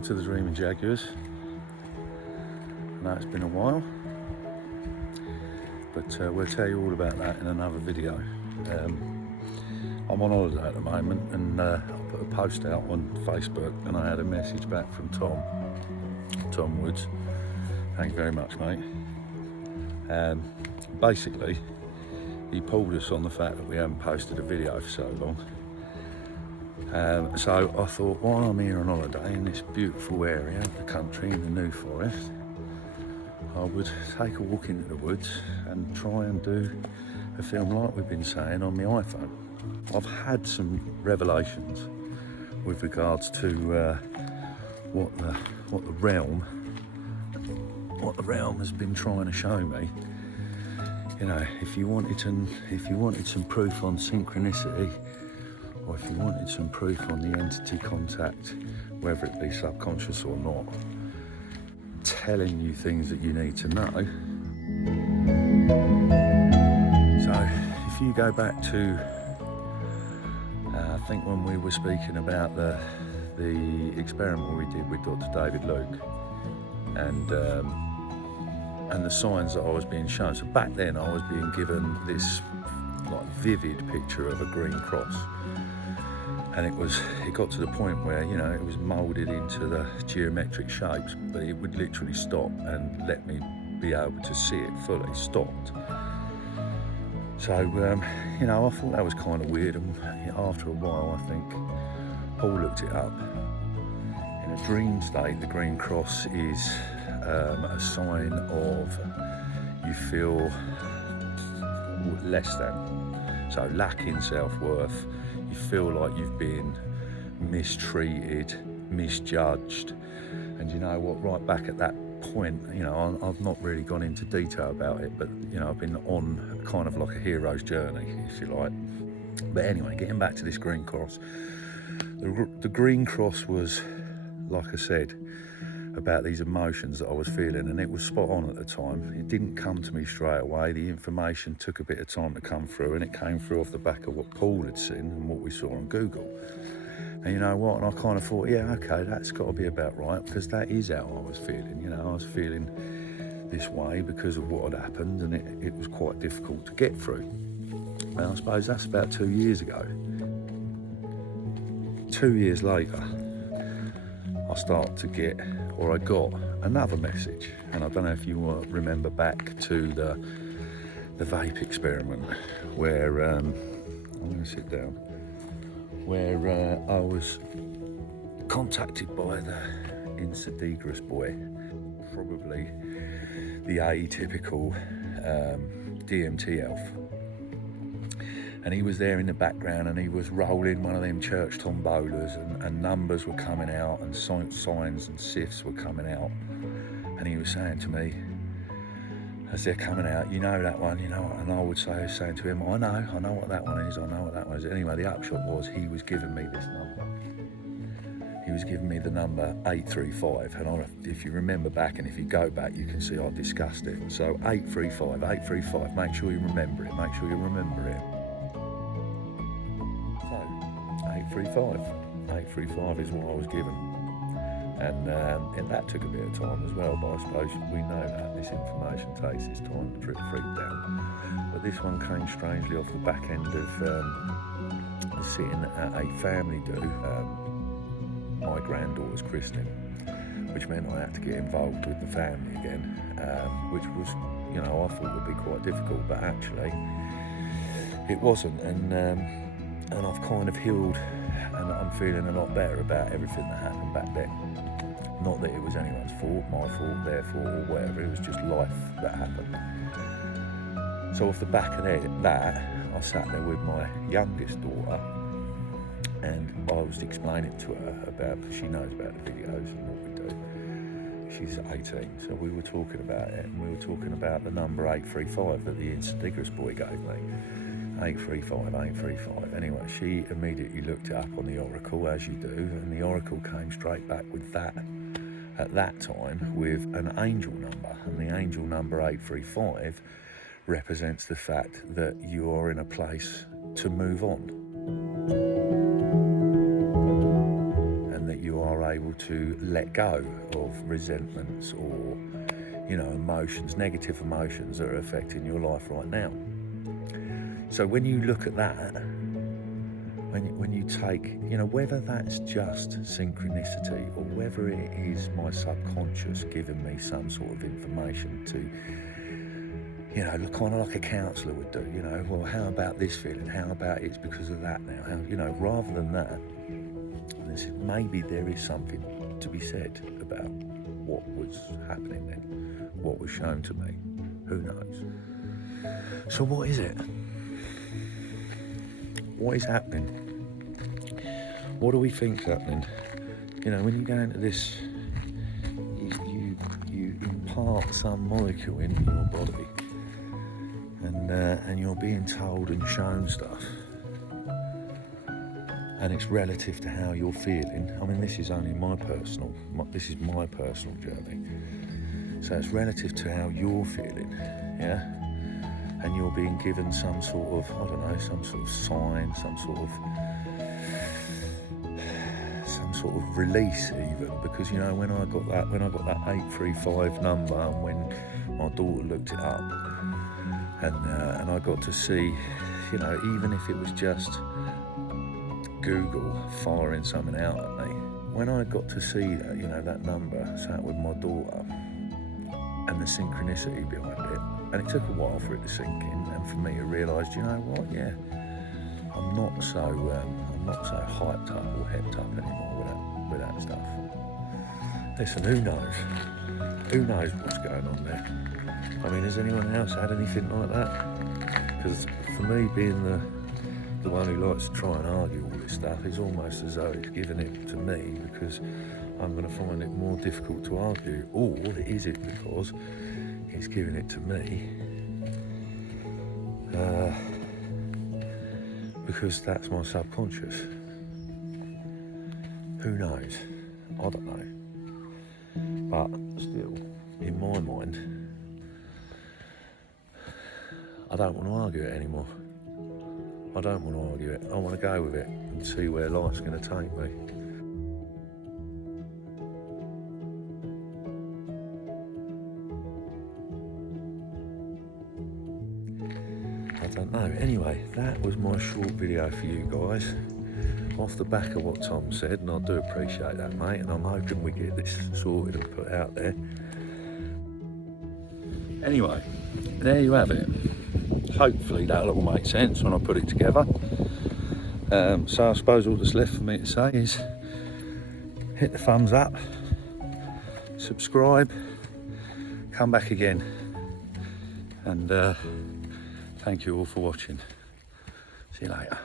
Welcome to the Dreaming Jaguars. I know it's been a while, but we'll tell you all about that in another video. I'm on holiday at the moment, and I put a post out on Facebook, and I had a message back from Tom Woods. Thank you very much, mate. Basically, he pulled us on the fact that we haven't posted a video for so long. So I thought, while I'm here on holiday in this beautiful area of the country in the New Forest, I would take a walk into the woods and try and do a film like we've been saying on my iPhone. I've had some revelations with regards to what the realm has been trying to show me. You know, if you wanted some proof on synchronicity, or if you wanted some proof on the entity contact, whether it be subconscious or not, telling you things that you need to know. So if you go back to, I think when we were speaking about the experiment we did with Dr. David Luke, and the signs that I was being shown. So back then I was being given this like vivid picture of a green cross. And it got to the point where, you know, it was moulded into the geometric shapes, but it would literally stop and let me be able to see it fully stopped. So, you know, I thought that was kind of weird, and after a while I think Paul looked it up. In a dream state, the green cross is a sign of you feel less than, so lacking self-worth. You feel like you've been mistreated, misjudged, and you know what, right back at that point, you know, I've not really gone into detail about it, but you know, I've been on kind of like a hero's journey, if you like. But anyway, getting back to this green cross, the green cross was, like I said, about these emotions that I was feeling, and it was spot on at the time. It didn't come to me straight away. The information took a bit of time to come through, and it came through off the back of what Paul had seen and what we saw on Google. And you know what, and I kind of thought, yeah, okay, that's got to be about right, because that is how I was feeling. You know, I was feeling this way because of what had happened, and it was quite difficult to get through. And I suppose that's about 2 years ago. 2 years later, I got another message, and I don't know if you remember back to the Vape Experiment, where I'm going to sit down, where I was contacted by the insedigerous boy, probably the atypical DMT elf. And he was there in the background, and he was rolling one of them church tombolas, and numbers were coming out, and signs and sifts were coming out. And he was saying to me, as they're coming out, you know that one, you know, and I would saying to him, I know what that one is, I know what that one is. Anyway, the upshot was he was giving me this number. He was giving me the number 835, and if you remember back, and if you go back, you can see I discussed it. So 835, make sure you remember it, So 835 is what I was given, and that took a bit of time as well, but I suppose we know that this information takes its time to drip freak down. But this one came strangely off the back end of sitting at a family do, my granddaughter's christening, which meant I had to get involved with the family again, which was, you know, I thought would be quite difficult, but actually it wasn't, and I've kind of healed, and I'm feeling a lot better about everything that happened back then. Not that it was anyone's fault, my fault, their fault, or whatever, it was just life that happened. So off the back of that, I sat there with my youngest daughter, and I was explaining to her about, she knows about the videos and what we do. She's 18, so we were talking about it, and we were talking about the number 835 that the insedigerous boy gave me. 835. Anyway, she immediately looked it up on the Oracle, as you do, and the Oracle came straight back with that, at that time, with an angel number, and the angel number 835 represents the fact that you are in a place to move on, and that you you are able to let go of resentments or, you know, emotions, negative emotions that are affecting your life right now. So when you look at that, when you take, you know, whether that's just synchronicity or whether it is my subconscious giving me some sort of information to, you know, kind of like a counsellor would do, you know, well, how about this feeling? How about it's because of that now? How, you know, rather than that, maybe there is something to be said about what was happening then, what was shown to me. Who knows? So what is it? What is happening? What do we think's happening? You know, when you go into this, you impart some molecule into your body, and you're being told and shown stuff, and it's relative to how you're feeling. I mean, this is only my personal journey, so it's relative to how you're feeling, yeah. And you're being given some sort of, I don't know, some sort of sign, some sort of release even, because, you know, when I got that 835 number, and when my daughter looked it up, and I got to see, you know, even if it was just Google firing something out at me, when I got to see that, you know, that number sat with my daughter and the synchronicity behind it, and it took a while for it to sink in, and for me to realise, you know what, yeah, I'm not so hyped up or hepped up anymore with that stuff. Listen, who knows? Who knows what's going on there? I mean, has anyone else had anything like that? Because for me, being the one who likes to try and argue all this stuff, is almost as though it's giving it to me because I'm going to find it more difficult to argue. Or is it because it's giving it to me because that's my subconscious? Who knows? I don't know. But still, in my mind, I don't want to argue it anymore. I don't want to argue it. I want to go with it and see where life's going to take me. I don't know. Anyway, that was my short video for you guys, off the back of what Tom said, and I do appreciate that, mate, and I'm hoping we get this sorted and put out there. Anyway, there you have it. Hopefully that'll all make sense when I put it together. So I suppose all that's left for me to say is hit the thumbs up, subscribe, come back again, and thank you all for watching. See you later.